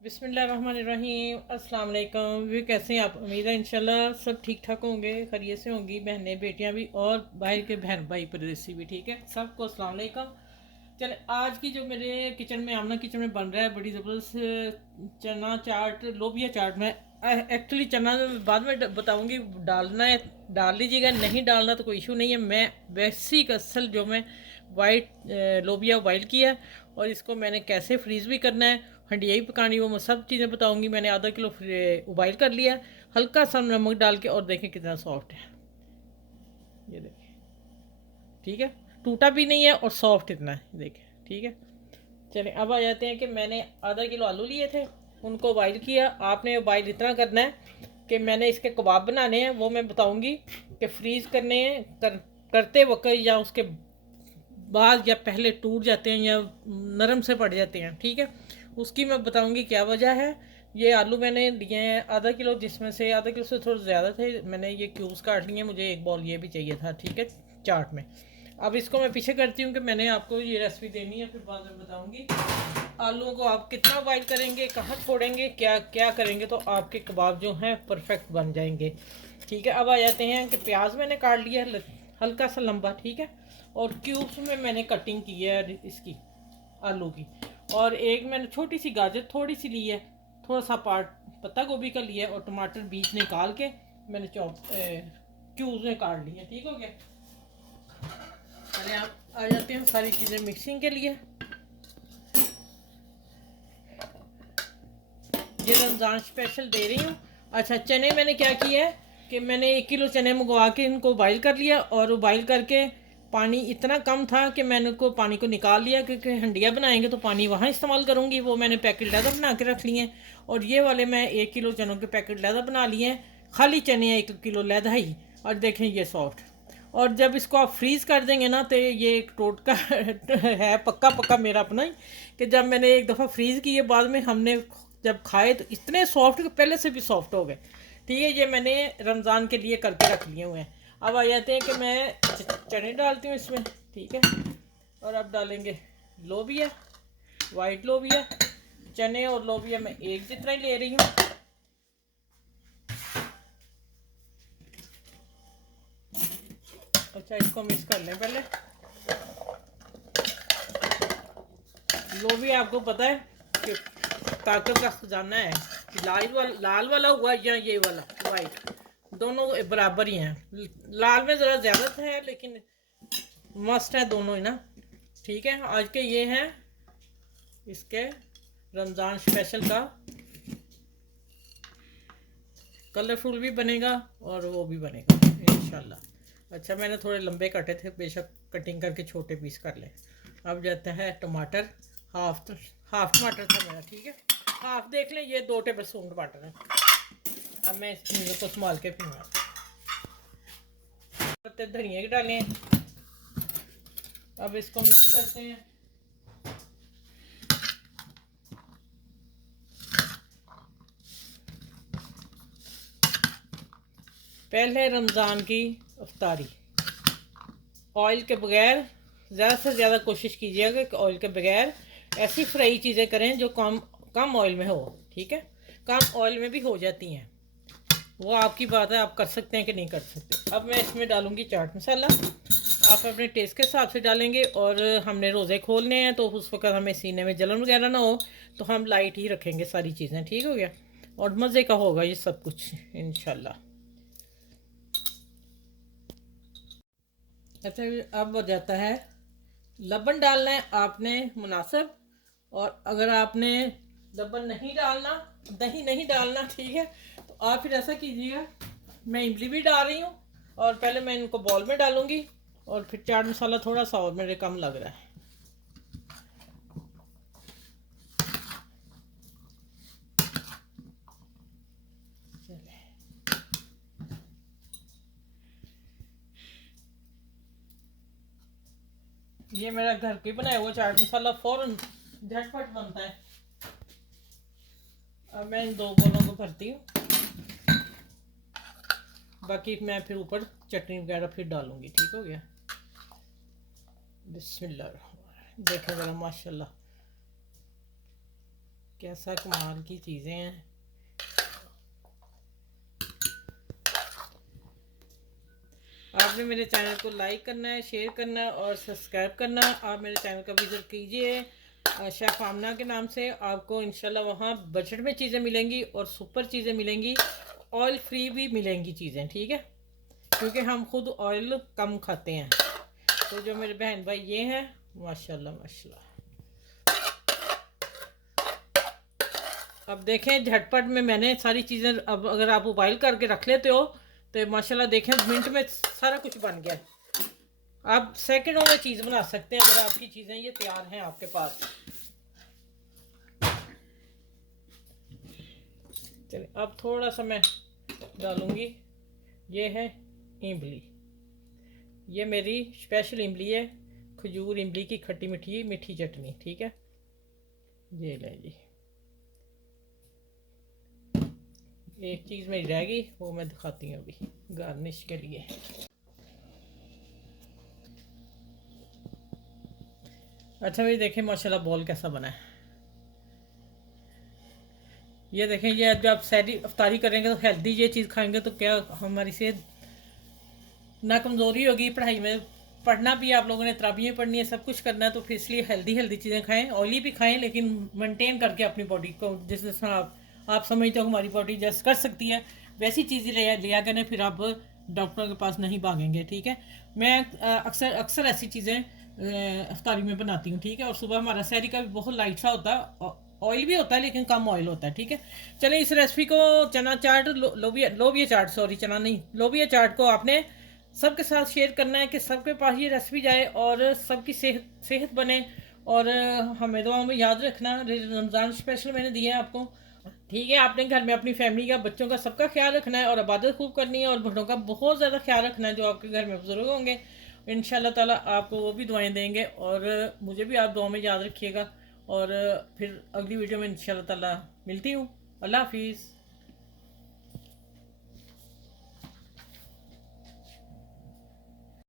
बिस्मिल्लाहिर्रहमानिर्रहीम। अस्सलाम वालेकुम। वे कैसे हैं आप? उम्मीद है इंशाल्लाह सब ठीक ठाक होंगे, खैरियत से होंगी, बहनें बेटियां भी और भाई के बहन भाई परदेसी भी। ठीक है, सबको अस्सलाम वालेकुम। चले, आज की जो मेरे किचन में आमना किचन में बन रहा है बड़ी ज़बरदस्त चना चाट, लोबिया चाट। मैं एक्चुअली चना बाद में बताऊंगी, डालना है डाल लीजिएगा, नहीं डालना तो कोई इशू नहीं है। मैं बेसिक असल जो मैं वाइट लोबिया बॉयल किया और इसको मैंने कैसे फ्रीज़ भी करना है, हंडियाई पकानी, वो मैं सब चीज़ें बताऊंगी। मैंने आधा किलो उबाइल कर लिया, हल्का सा नमक डाल के, और देखें कितना सॉफ्ट है। ये देखें, ठीक है, टूटा भी नहीं है और सॉफ्ट इतना है, देखें, ठीक है। चलिए अब आ जाते हैं कि मैंने आधा किलो आलू लिए थे, उनको बॉइल किया। आपने बॉइल इतना करना है कि मैंने इसके कबाब बनाने हैं, वो मैं बताऊंगी कि फ्रीज़ करने हैं करते वक्त या उसके बाद, या पहले टूट जाते हैं या नरम से पड़ जाते हैं, ठीक है। उसकी मैं बताऊंगी क्या वजह है। ये आलू मैंने लिए हैं आधा किलो, जिसमें से आधा किलो से थोड़े ज़्यादा थे। मैंने ये क्यूब्स काट लिए, मुझे एक बॉल ये भी चाहिए था, ठीक है, चाट में। अब इसको मैं पीछे करती हूँ कि मैंने आपको ये रेसिपी देनी है, फिर बाद में बताऊंगी। आलूओं को आप कितना बॉइल करेंगे, कहाँ छोड़ेंगे, क्या क्या करेंगे, तो आपके कबाब जो हैं परफेक्ट बन जाएंगे, ठीक है। अब आ जाते हैं कि प्याज मैंने काट लिया हल्का सा लंबा, ठीक है, और क्यूब्स में मैंने कटिंग की है इसकी आलू की। और एक मैंने छोटी सी गाजर थोड़ी सी ली है, थोड़ा सा पार्ट पत्ता गोभी का लिया है, और टमाटर बीज निकाल के मैंने क्यूब्स में काट लिया, ठीक हो गया। पहले आप आ जाते हैं सारी चीज़ें मिक्सिंग के लिए। ये रमज़ान स्पेशल दे रही हूँ। अच्छा, चने मैंने क्या किया है कि मैंने 1 किलो चने मंगवा के इनको बॉइल कर लिया, और बॉइल करके पानी इतना कम था कि मैंने उनको पानी को निकाल लिया, क्योंकि हंडिया बनाएंगे तो पानी वहाँ इस्तेमाल करूँगी। वो मैंने पैकेट लहदा बना के रख लिए हैं। और ये वाले मैं 1 किलो चनों के पैकेट लहदा बना लिए हैं, खाली चने 1 किलो लहदा ही। और देखें ये सॉफ्ट। और जब इसको आप फ्रीज़ कर देंगे ना, तो ये एक टोटका है पक्का पक्का मेरा अपना ही, कि जब मैंने एक दफ़ा फ्रीज़ किए, बाद में हमने जब खाए तो इतने सॉफ्ट, पहले से भी सॉफ्ट हो गए, ठीक है। ये मैंने रमज़ान के लिए करके रख लिए हुए हैं। अब आ जाते हैं कि मैं चने डालती हूँ इसमें, ठीक है। और अब डालेंगे लोबिया, वाइट लोबिया। चने और लोबिया मैं एक जितना ही ले रही हूँ। अच्छा, इसको मिक्स कर लें पहले। लोबिया आपको पता है कि ताकत का खजाना है। लाल वाला हुआ या ये वाला वाइट, दोनों बराबर ही हैं। लाल में ज़रा ज़्यादा है, लेकिन मस्त है दोनों ही ना, ठीक है। आज के ये हैं इसके रमज़ान स्पेशल का, कलरफुल भी बनेगा और वो भी बनेगा इंशाल्लाह। अच्छा, मैंने थोड़े लंबे कटे थे, बेशक कटिंग करके छोटे पीस कर लें। अब जाता है टमाटर, हाफ हाफ टमाटर था मेरा, ठीक है। हाफ देख लें, ये 2 टेबल स्पून टमाटर है। अब मैं इस चीज़ों को संभाल के फिर पत्ते धनिया के डाले हैं। अब इसको मिक्स करते हैं। पहले रमज़ान की अफ्तारी ऑयल के बगैर, ज़्यादा से ज़्यादा कोशिश कीजिएगा कि ऑयल के बगैर ऐसी फ्राई चीज़ें करें जो कम कम ऑयल में हो, ठीक है। कम ऑयल में भी हो जाती हैं, वो आपकी बात है, आप कर सकते हैं कि नहीं कर सकते। अब मैं इसमें डालूंगी चाट मसाला, आप अपने टेस्ट के हिसाब से डालेंगे। और हमने रोज़े खोलने हैं, तो उस वक्त हमें सीने में जलन वगैरह ना हो, तो हम लाइट ही रखेंगे सारी चीज़ें, ठीक हो गया। और मज़े का होगा ये सब कुछ इंशाल्लाह। अच्छा, अब हो जाता है लबन डालना है आपने मुनासिब। और अगर आपने लबन नहीं डालना, दही नहीं डालना, ठीक है, तो आप फिर ऐसा कीजिएगा। मैं इमली भी डाल रही हूँ, और पहले मैं इनको बॉल में डालूंगी, और फिर चाट मसाला थोड़ा सा और मेरे कम लग रहा है। ये मेरा घर के बनाया हुआ चाट मसाला फ़ौरन झटपट बनता है। अब मैं इन 2 बोलों को भरती हूँ, बाकी मैं फिर ऊपर चटनी वगैरह फिर डालूंगी, ठीक हो गया। बिस्मिल्लाह, देखें ज़रा माशाल्लाह। कैसा कमाल की चीज़ें हैं। आपने मेरे चैनल को लाइक करना है, शेयर करना है और सब्सक्राइब करना है। आप मेरे चैनल का विजिट कीजिए शेफ़ आमना के नाम से। आपको इंशाल्लाह वहाँ बजट में चीज़ें मिलेंगी और सुपर चीज़ें मिलेंगी, ऑयल फ्री भी मिलेंगी चीज़ें, ठीक है, क्योंकि हम खुद ऑयल कम खाते हैं। तो जो मेरे बहन भाई ये हैं, माशाल्लाह माशाल्लाह। अब देखें झटपट में मैंने सारी चीज़ें, अब अगर आप बॉयल करके रख लेते हो तो माशाल्लाह देखें मिनट में सारा कुछ बन गया। आप सेकंडों में चीज़ बना सकते हैं अगर आपकी चीज़ें ये तैयार हैं आपके पास। चलिए अब थोड़ा सा मैं डालूंगी, ये है इमली, ये मेरी स्पेशल इमली है, खजूर इमली की खट्टी मीठी मीठी चटनी, ठीक है। ये ले जी, एक चीज़ मेरी रह गई वो मैं दिखाती हूँ अभी गार्निश के लिए। अच्छा भाई देखें माशाल्लाह बॉल कैसा बना है। ये देखें, ये जब आप सैरी अफ्तारी करेंगे तो हेल्दी ये चीज़ खाएंगे तो क्या हमारी सेहत ना कमज़ोरी होगी। पढ़ाई में पढ़ना भी आप लोगों ने, तराबियाँ पढ़नी है, सब कुछ करना है, तो फिर इसलिए हेल्दी हेल्दी चीज़ें खाएं। ऑयली भी खाएं लेकिन मेंटेन करके अपनी बॉडी को, जिस तरह आप समझते हो हमारी बॉडी एडजस्ट कर सकती है वैसी चीज़ें लिया करें, फिर आप डॉक्टर के पास नहीं भागेंगे, ठीक है। मैं अक्सर अक्सर ऐसी चीज़ें अफ्तारी में बनाती हूँ, ठीक है। और सुबह हमारा सहरी का भी बहुत लाइट सा होता है, ऑयल भी होता है लेकिन कम ऑयल होता है, ठीक है। चलिए इस रेसिपी को चना चाट लोबिया चाट, सॉरी चना नहीं, लोबिया चाट को आपने सबके साथ शेयर करना है कि सबके पास ये रेसिपी जाए और सबकी सेहत सेहत बने। और हमें दुआओं में याद रखना, रमज़ान स्पेशल मैंने दिया है आपको, ठीक है। आपने घर में अपनी फैमिली का, बच्चों का, सबका ख्याल रखना है और इबादत खूब करनी है और बड़ों का बहुत ज़्यादा ख्याल रखना है जो आपके घर में बुजुर्ग होंगे। इंशाल्लाह ताला आपको वो भी दुआएं देंगे और मुझे भी आप दुआ में याद रखिएगा। और फिर अगली वीडियो में इंशाल्लाह ताला मिलती हूँ। अल्लाह हाफिज़।